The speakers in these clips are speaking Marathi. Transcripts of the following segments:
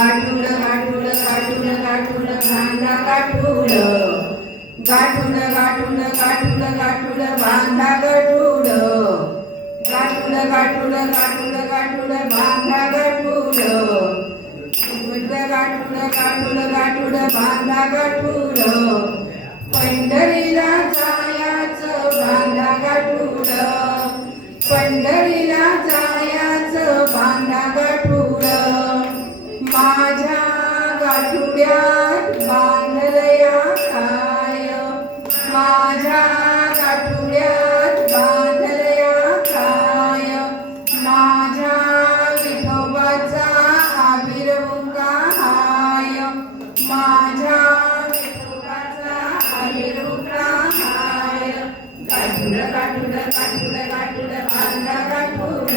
गाठुड गाठुड गाठुड गाठुड बांधा गाठुड गाठुड गाठुड गाठुड गाठुड बांधा गाठुड गाठुड गाठुड गाठुड गाठुड बांधा गाठुड गाठुड गाठुड गाठुड बांधा गाठुड पंढरीला जायाचं बांधा गाठुड पंढरीला जायाचं बांधा गाठुड माझ्या गाठुड्यात बांधलया काय माझ्या गाठुड्यात बांधलया काय माझ्या विठोबाचा आविर्भुका हाय माझ्या विठोबाचा आविर्भुका हाय गाठुड गाठुड गाठुड गाठुड बांधा गाठुड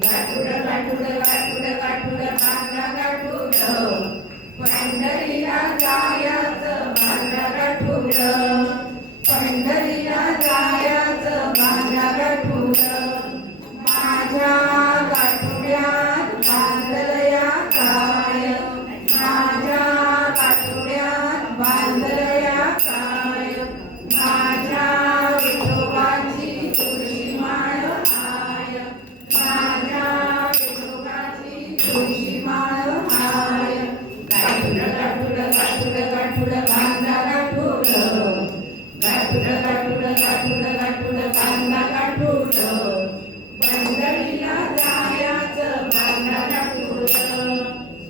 गाठुड गाठुड गाठुड गाठुड बांधा गाठुड पंढरीला जायाचं बांधा गाठुड पंढरीला जायाचं बांधा गाठुड माझ्या गाठुड्यात बांधलया काय माझ्या गाठुड्यात बांधलया काय माझ्या विठोबाची तुळशी माळ हाय माझ्या विठोबाची तुळशी माळ हाय गाठुड गाठुड गाठुड गाठुड बांधा गाठुड गाठुड गाठुड गाठुड गाठुड बांधा गाठुड पंढरीला जायाचं बांधा गाठुड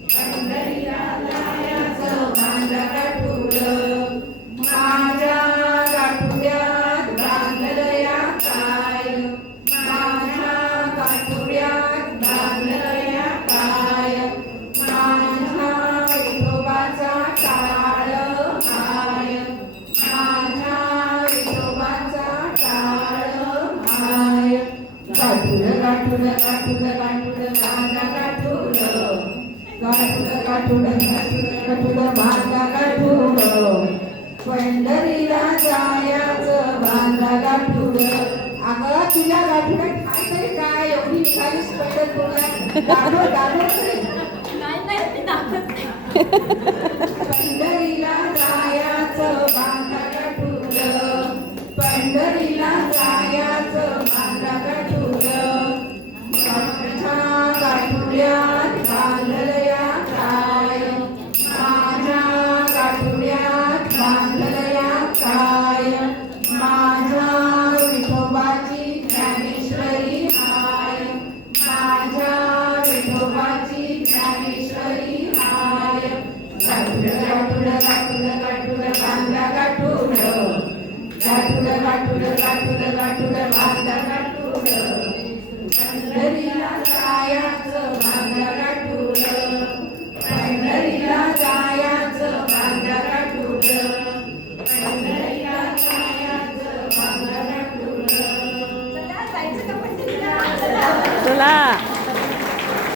पंढरीला जायाचं बांधा गाठुड माझ्या गाठुड्यात बांधलया काय माझ्या गाठुड्यात बांधलया काय माझ्या विठोबाचा टाळ हाय माझ्या विठोबाचा टाळ हाय गाठुड गाठुड गाठुड गाठुड बांधा गाठुड गाठुड गाठुड गाठुड गाठुड बांधा गाठुड पंढरीला जायाचं बांधा गाठुड अगं तुला गाठुड्यात काहीतरी काय एवढी निघालीस पंढरपूरला पंढरीला जायाचं बांधा गाठुड पंढरीला जायाचं बांधा गाठुड माझ्या गाठुड्यात बांधलया काय माझ्या गाठुड्यात बांधलया काय माझ्या विठोबाची ज्ञानेश्वरी हाय माझ्या विठोबाची ज्ञानेश्वरी हाय गाठुड गाठुड गाठुड गाठुड बांधा गाठुड गाठुड गाठुड